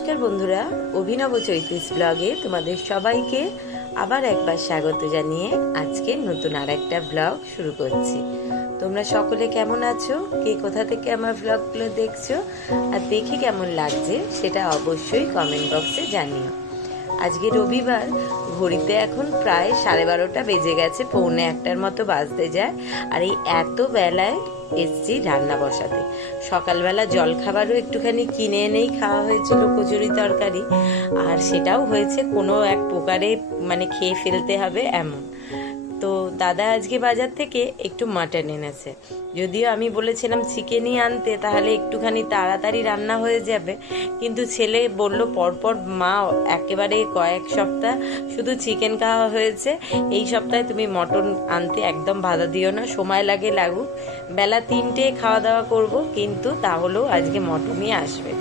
নমস্কার বন্ধুরা, অভিনব চৈতিস ব্লগে তোমাদের সবাইকে আবার একবার স্বাগত জানিয়ে আজকে নতুন আর একটা ব্লগ শুরু করছি। তোমরা সকলে কেমন আছো? কে কোথা থেকে আমার ব্লগগুলো দেখছো আর দেখে কেমন লাগছে সেটা অবশ্যই কমেন্ট বক্সে জানিও। আজকে রবিবার, ঘড়িতে এখন প্রায় 12:30 বেজে গেছে, 1:45 মতো বাজতে যায়। আর এই এত বেলায় এসছি রান্না বসাতে। সকালবেলা জলখাবারও একটুখানি কিনে এনেই খাওয়া হয়েছিল, কচুরি তরকারি, আর সেটাও হয়েছে কোনো এক প্রকারে, মানে খেয়ে ফেলতে হবে এমন। তো দাদা আজকে বাজার থেকে একটু মাটন এনেছে। যদিও আমি বলেছিলাম চিকেনই আনতে, তাহলে একটুখানি তাড়াতাড়ি রান্না হয়ে যাবে, কিন্তু ছেলে বলল পরপর মা একেবারে কয়েক সপ্তাহ শুধু চিকেন খাওয়া হয়েছে, এই সপ্তাহে তুমি মটন আনতে একদম বাধা দিও না, সময় লাগুক, বেলা 3টে খাওয়া দাওয়া করব, কিন্তু তাহলেও আজকে মটনই আসবে।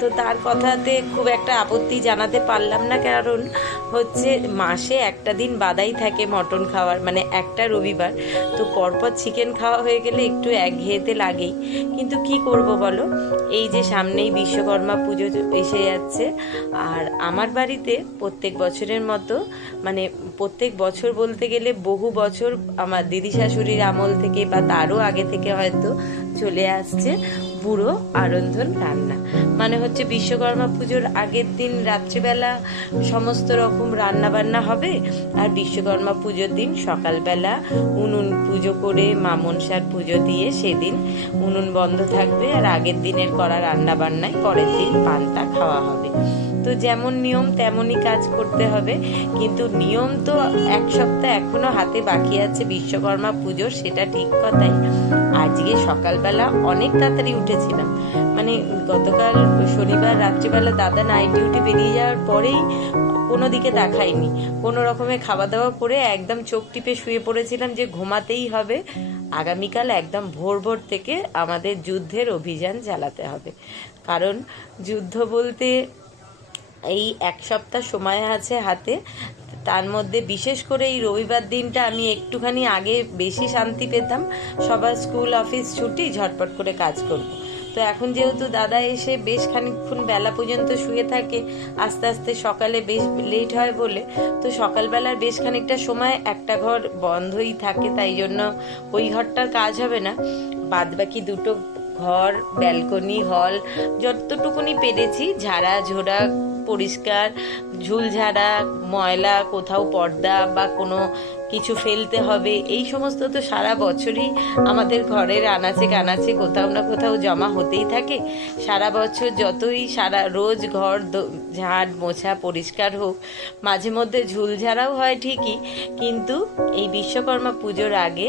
তো তার কথাতে খুব একটা আপত্তি জানাতে পারলাম না, কারণ হচ্ছে মাসে একটা দিন বাদাই থাকে মটন খাওয়ার, মানে একটা রবিবার। তো পরপর চিকেন খাওয়া হয়ে গেলে একটু একঘেয়েতে লাগেই, কিন্তু কি করব বলো, এই যে সামনেই বিশ্বকর্মা পুজো এসে যাচ্ছে। আর আমার বাড়িতে প্রত্যেক বছরের মতো, মানে প্রত্যেক বছর বলতে গেলে বহু বছর আমার দিদি শাশুড়ির আমল থেকে বা তারও আগে থেকে হয়তো চলে আসছে বুড়ো আরন্ধন রান্না। মানে হচ্ছে বিশ্বকর্মা পুজোর আগের দিন রাত্রিবেলা সমস্ত রকম রান্না বান্না হবে, আর বিশ্বকর্মা পুজোর দিন সকালবেলা উনুন পুজো করে মা মনসার পুজো দিয়ে সেদিন উনুন বন্ধ থাকবে, আর আগের দিনের করা রান্না বান্নায় পরের দিন পান্তা খাওয়া হবে। তো যেমন নিয়ম তেমনই কাজ করতে হবে, কিন্তু নিয়ম তো এক সপ্তাহ এখনো হাতে বাকি আছে বিশ্বকর্মা পুজোর, সেটা ঠিক কথাই। আজকে সকালবেলা অনেক তাড়াতাড়ি উঠেছিলাম, মানে গতকাল শনিবার রাত্রিবেলা দাদা নাইট ডিউটি বেরিয়ে যাওয়ার পরেই কোনো দিকে দেখাইনি, কোনো রকমে খাওয়া দাওয়া করে একদম চোখ টিপে শুয়ে পড়েছিলাম যে ঘুমাতেই হবে, আগামীকাল একদম ভোর ভোর থেকে আমাদের যুদ্ধের অভিযান চালাতে হবে। কারণ যুদ্ধ বলতে এই এক সপ্তাহ সময় আছে হাতে, তার মধ্যে বিশেষ করে এই রবিবার দিনটা আমি একটুখানি আগে বেশি শান্তি পেতাম, সবার স্কুল অফিস ছুটি, ঝটপট করে কাজ করব। তো এখন যেহেতু দাদা এসে বেশ খানিকক্ষণ বেলা পর্যন্ত শুয়ে থাকে, আস্তে আস্তে সকালে বেশ লেট হয় বলে, তো সকালবেলার বেশ খানিকটা সময় একটা ঘর বন্ধই থাকে, তাই জন্য ওই ঘরটার কাজ হবে না, বাদ বাকি দুটো ঘর, ব্যালকনি, হল, যতটুকুনি পেরেছি ঝাড়া ঝোড়া পরিষ্কার, ঝুলঝাড়া, ময়লা কোথাও পর্দা বা কোনো কিছু ফেলতে হবে, এই সমস্ত তো সারা বছরই আমাদের ঘরের আনাচে কানাচে কোথাও না কোথাও জমা হতেই থাকে। সারা বছর যতই রোজ ঘর ঝাড় মোছা পরিষ্কার হোক, মাঝে মধ্যে ঝুলঝাড়াও হয় ঠিকই, কিন্তু এই বিশ্বকর্মা পুজোর আগে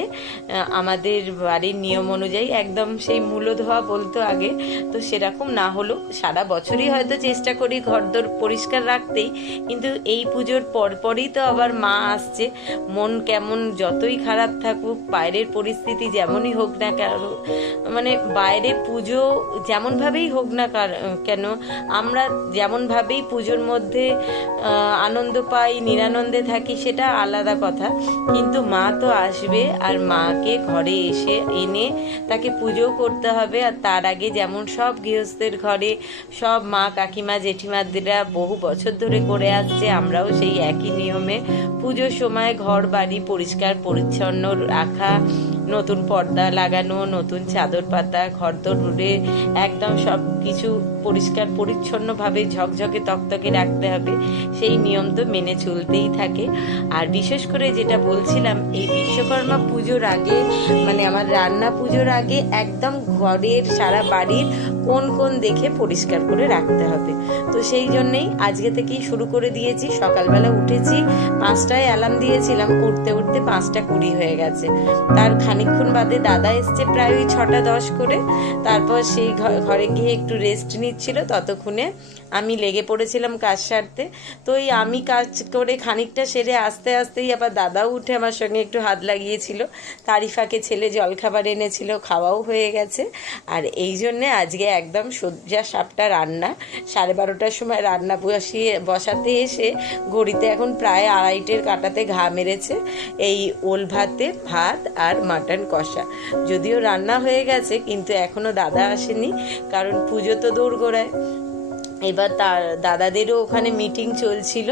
আমাদের বাড়ির নিয়ম অনুযায়ী একদম সেই মূল ধোয়া বলতো আগে, তো সেরকম না হলেও সারা বছরই হয়তো চেষ্টা করি ঘরদোর পরিষ্কার রাখতেই, কিন্তু এই পুজোর পরপরই তো আবার মা আসছে। মন কেমন যতই খারাপ থাকুক, বাইরের পরিস্থিতি যেমনই হোক না কেন, মানে বাইরে পুজো যেমনভাবেই হোক না কেন, আমরা যেমনভাবেই পুজোর মধ্যে আনন্দ পাই, নিরানন্দে থাকি, সেটা আলাদা কথা, কিন্তু মা তো আসবে, আর মাকে ঘরে এনে তাকে পুজো করতে হবে। আর তার আগে যেমন সব গৃহস্থের ঘরে সব মা কাকিমা জেঠিমাদেরা বহু বছর ধরে করে আসছে, আমরাও সেই একই নিয়মে পুজোর সময় ঘর বাড়ি পরিষ্কার পরিচ্ছন্ন রাখা, নতুন পর্দা লাগানো, নতুন চাদর পাতা, ঘরদোর রুড়ে একদম সব কিছু পরিষ্কার পরিচ্ছন্নভাবে ঝকঝকে তকতকে রাখতে হবে, সেই নিয়ম তো মেনে চলতেই থাকে। আর বিশেষ করে যেটা বলছিলাম, এই বিশ্বকর্মা পুজোর আগে, মানে আমার রান্না পুজোর আগে একদম ঘরের সারা বাড়ির কোন কোন দেখে পরিষ্কার করে রাখতে হবে। তো সেই জন্যেই আজকে থেকেই শুরু করে দিয়েছি। সকালবেলা উঠেছি, 5টায় অ্যালার্ম দিয়েছিলাম, উঠতে উঠতে 5টা 20 হয়ে গেছে। তার খানিকক্ষণ বাদে দাদা এসছে প্রায় ওই 6টা 10 করে, তারপর সেই ঘরে গিয়ে একটু রেস্ট নিচ্ছিল, ততক্ষণে আমি লেগে পড়েছিলাম কাজ সারতে। তো এই আমি কাজ করে খানিকটা সেরে আস্তে আস্তেই আবার দাদাও উঠে আমার সঙ্গে একটু হাত লাগিয়েছিল, তারই ফাঁকে ছেলে জলখাবার এনেছিল, খাওয়াও হয়ে গেছে। আর এই জন্যে আজকে একদম সজ্জা সাপটা রান্না। 12:30টার সময় রান্না বসাতে এসে ঘড়িতে এখন প্রায় 2:30 কাটাতে ঘা মেরেছে। এই ওল ভাতে ভাত আর মাটন কষা, যদিও রান্না হয়ে গেছে কিন্তু এখনো দাদা আসেনি, কারণ পুজো তো দৌড়গোড়ায়। এবার তার দাদাদেরও ওখানে মিটিং চলছিল,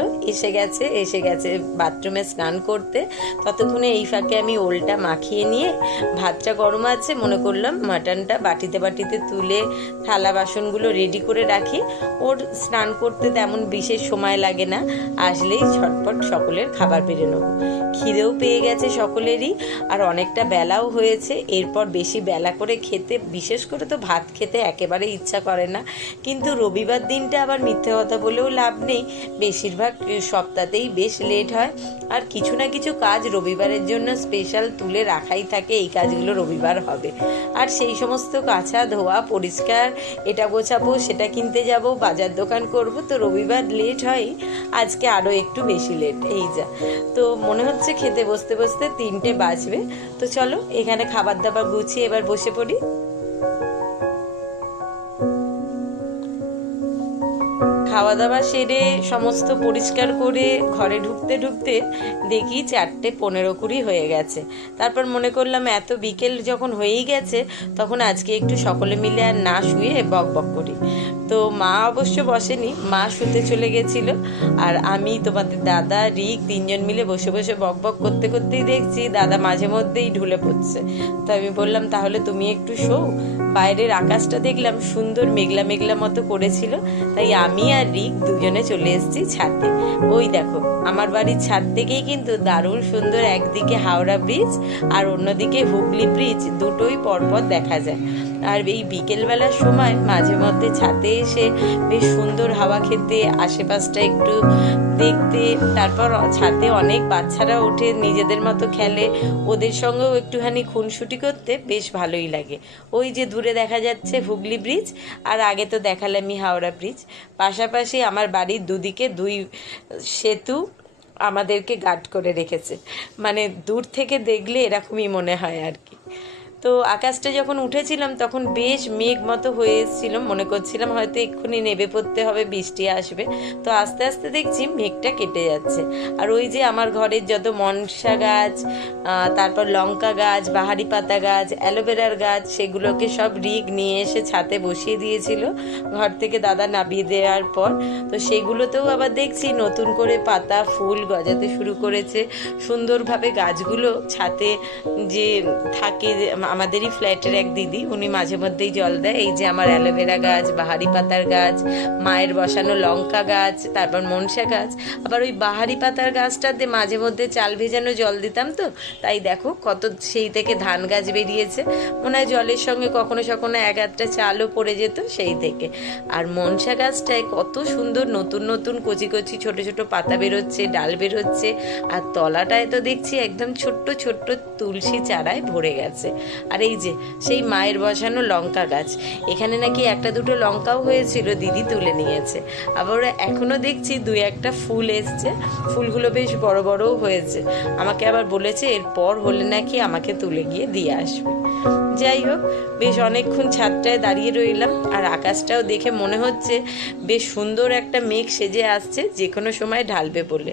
এসে গেছে বাথরুমে স্নান করতে। ততক্ষণে এই ফাঁকে আমি ওলটা মাখিয়ে নিয়ে ভাতটা গরম আছে মনে করলাম মাটনটা বাটিতে বাটিতে তুলে থালা বাসনগুলো রেডি করে রাখি। ওর স্নান করতে তেমন বিশেষ সময় লাগে না, আসলেই ঝটপট সকলের খাবার বেড়ে নেবো। খিদেও পেয়ে গেছে সকলেরই, আর অনেকটা বেলাও হয়েছে। এরপর বেশি বেলা করে খেতে, বিশেষ করে তো ভাত খেতে একেবারে ইচ্ছা করে না। কিন্তু রবিবার দিনটা আবার মিথ্যে কথা বলেও লাভ নেই, বেশিরভাগ সপ্তাহতেই বেশ লেট হয়। আর কিছু না কিছু কাজ রবিবারের জন্য স্পেশাল তুলে রাখাই থাকে, এই কাজগুলো রবিবার হবে। আর সেই সমস্ত কাঁচা ধোয়া পরিষ্কার, এটা গোছাবো সেটা কিনতে যাব, বাজার দোকান করব, তো রবিবার লেট হয়। আজকে আরও একটু বেশি লেট, এই যা। তো মনে হচ্ছে খেতে বসতে বসতে 3টে বাজবে। তো চলো এখানে খাবার দাবার গুছিয়ে এবার বসে পড়ি। খাওয়া দাওয়া সেরে সমস্ত পরিষ্কার করে ঘরে ঢুকতে ঢুকতে দেখি 4:15 হয়ে গেছে। তারপর মনে করলাম এত বিকেল যখন হয়েই গেছে, তখন আজকে একটু সকলে মিলে আর না শুয়ে বক বক করি। তো মা অবশ্য বসেনি, মা শুতে চলে গেছিল। আর আমি, তোমাদের দাদা, রিক 3জন মিলে বসে বসে বক বক করতে করতেই দেখছি দাদা মাঝে মধ্যেই ঢুলে পড়ছে। তো আমি বললাম তাহলে তুমি একটু শো। বাইরের আকাশটা দেখলাম সুন্দর মেঘলা মেঘলা মতো করেছিল, তাই আমি আর রিক দুজনে চলে এসেছি ছাদে। ওই দেখো আমার বাড়ির ছাদ থেকেই কিন্তু দারুণ সুন্দর, একদিকে হাওড়া ব্রিজ আর অন্যদিকে হুগলি ব্রিজ, দুটোই পরপর দেখা যায়। আর এই বিকেলবেলার সময় মাঝে মধ্যে ছাদে এসে বেশ সুন্দর হাওয়া খেতে, আশেপাশটা একটু দেখতে, তারপর ছাদে অনেক বাচ্চারা ওঠে নিজেদের মতো খেলে, ওদের সঙ্গেও একটুখানি খুনসুটি করতে বেশ ভালোই লাগে। ওই যে দূরে দেখা যাচ্ছে হুগলি ব্রিজ, আর আগে তো দেখালামই হাওড়া ব্রিজ। পাশাপাশি আমার বাড়ির দুদিকে 2 সেতু আমাদেরকে গার্ড করে রেখেছে, মানে দূর থেকে দেখলে এরকমই মনে হয় আর কি। তো আকাশটা যখন উঠেছিলাম তখন বেশ মেঘ মতো হয়ে এসেছিল, মনে করছিলাম হয়তো এক্ষুনি নেবে পড়তে হবে, বৃষ্টি আসবে। তো আস্তে আস্তে দেখছি মেঘটা কেটে যাচ্ছে। আর ওই যে আমার ঘরের যত মনসা গাছ, তারপর লঙ্কা গাছ, বাহারি পাতা গাছ, অ্যালোভেরার গাছ, সেগুলোকে সব রিক নিয়ে এসে ছাদে বসিয়ে দিয়েছিল ঘর থেকে দাদা নামিয়ে দেওয়ার পর। তো সেগুলোতেও আবার দেখছি নতুন করে পাতা ফুল গজাতে শুরু করেছে সুন্দরভাবে। গাছগুলো ছাদে যে থাকে, আমাদেরই ফ্ল্যাটের এক দিদি, উনি মাঝে মধ্যেই জল দেয়। এই যে আমার অ্যালোভেরা গাছ, বাহারি পাতার গাছ, মায়ের বসানো লঙ্কা গাছ, তারপর মনসা গাছ। আবার ওই বাহারি পাতার গাছটাতে মাঝে মধ্যে চাল ভেজানো জল দিতাম, তো তাই দেখো কত সেই থেকে ধান গাছ বেরিয়েছে। মনে হয় জলের সঙ্গে কখনো কখনো 1-8টা চালও পড়ে যেত সেই থেকে। আর মনসা গাছটায় কত সুন্দর নতুন নতুন কচি কচি ছোট ছোট পাতা বেরোচ্ছে, ডাল বেরোচ্ছে। আর তলাটায় তো দেখছি একদম ছোট্ট ছোট্ট তুলসী চারায় ভরে গেছে। আর এই যে সেই মায়ের বসানো লঙ্কা গাছ, এখানে নাকি 1-2টো লঙ্কাও হয়েছিল, দিদি তুলে নিয়েছে। আবার এখনো দেখছি 2-1টা ফুল এসছে, ফুলগুলো বেশ বড় বড়ও হয়েছে। আমাকে আবার বলেছে এরপর হলে নাকি আমাকে তুলে গিয়ে দিয়ে আসবে। যাই হোক, বেশ অনেকক্ষণ ছাদটায় দাঁড়িয়ে রইলাম। আর আকাশটাও দেখে মনে হচ্ছে বেশ সুন্দর একটা মেঘ সেজে আসছে, যে কোনো সময় ঢালবে বলে।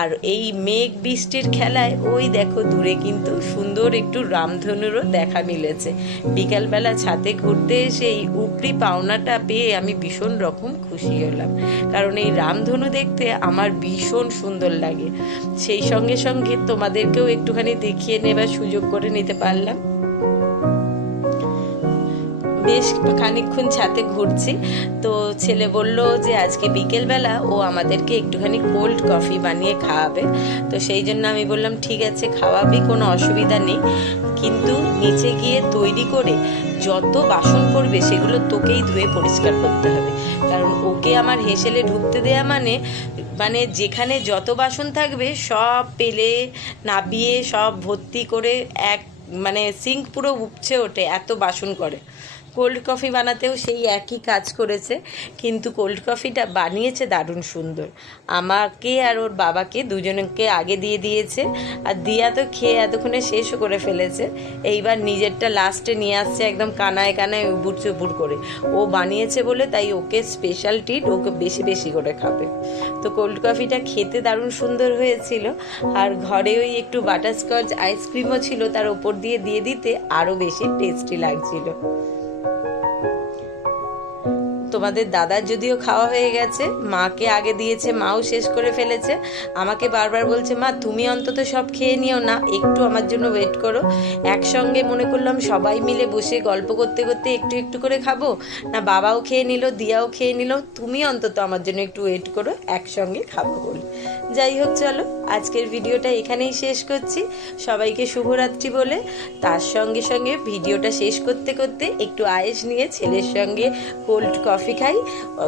আর এই মেঘ বৃষ্টির খেলায় ওই দেখো দূরে কিন্তু সুন্দর একটু রামধনুরও দেখা মিলেছে। বিকালবেলা ছাদে ঘুরতে এসে এই উপরি পাওনাটা পেয়ে আমি ভীষণ রকম খুশি হলাম, কারণ এই রামধনু দেখতে আমার ভীষণ সুন্দর লাগে। সেই সঙ্গে সঙ্গে তোমাদেরকেও একটুখানি দেখিয়ে নেবার সুযোগ করে নিতে পারলাম। বেশ খানিকক্ষণ ছাদে ঘুরছি, তো ছেলে বলল যে আজকে বিকেলবেলা ও আমাদেরকে একটুখানি কোল্ড কফি বানিয়ে খাওয়াবে। তো সেই জন্য আমি বললাম ঠিক আছে খাওয়াবি, কোনো অসুবিধা নেই, কিন্তু নিচে গিয়ে তৈরি করে যত বাসন পড়বে সেগুলো তোকেই ধুয়ে পরিষ্কার করতে হবে। কারণ ওকে আমার হেসেলে ঢুকতে দেয়া মানে মানে যেখানে যত বাসন থাকবে সব পেলে নাবিয়ে সব ভর্তি করে এক, মানে সিঙ্ক পুরো উপচে ওঠে, এত বাসন করে। কোল্ড কফি বানাতেও সেই একই কাজ করেছে, কিন্তু কোল্ড কফিটা বানিয়েছে দারুণ সুন্দর। আমাকে আর ওর বাবাকে দুজনকে আগে দিয়ে দিয়েছে, আর দিয়া তো খেয়ে এতক্ষণে শেষও করে ফেলেছে। এইবার নিজেরটা লাস্টে নিয়ে আসছে একদম কানায় কানায় উবুর চুবুর করে। ও বানিয়েছে বলে তাই ওকে স্পেশাল ট্রিট, ওকে বেশি বেশি করে খাবে। তো কোল্ড কফিটা খেতে দারুণ সুন্দর হয়েছিল। আর ঘরে ওই একটু বাটারস্কচ আইসক্রিমও ছিল, তার ওপর দিয়ে দিয়ে দিতে আরও বেশি টেস্টি লাগছিল। তোমাদের দাদার যদিও খাওয়া হয়ে গেছে, মাকে আগে দিয়েছে, মাও শেষ করে ফেলেছে। আমাকে বারবার বলছে, মা তুমি অন্তত সব খেয়ে নিও না, একটু আমার জন্য ওয়েট করো। একসঙ্গে মনে করলাম সবাই মিলে বসে গল্প করতে করতে একটু একটু করে খাবো না, বাবাও খেয়ে নিল, দিয়াও খেয়ে নিল, তুমি অন্তত আমার জন্য একটু ওয়েট করো, একসঙ্গে খাবো বলে। যাই হোক, চলো আজকের ভিডিওটা এখানেই শেষ করছি, সবাইকে শুভরাত্রি বলে। তার সঙ্গে সঙ্গে ভিডিওটা শেষ করতে করতে একটু আয়েশ নিয়ে ছেলের সঙ্গে কোল্ড কফি খাই।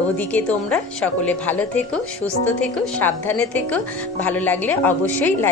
ওদিকে তোমরা সকলে ভালো থেকো, সুস্থ থেকো, সাবধানে থেকো। ভালো লাগলে অবশ্যই লাইক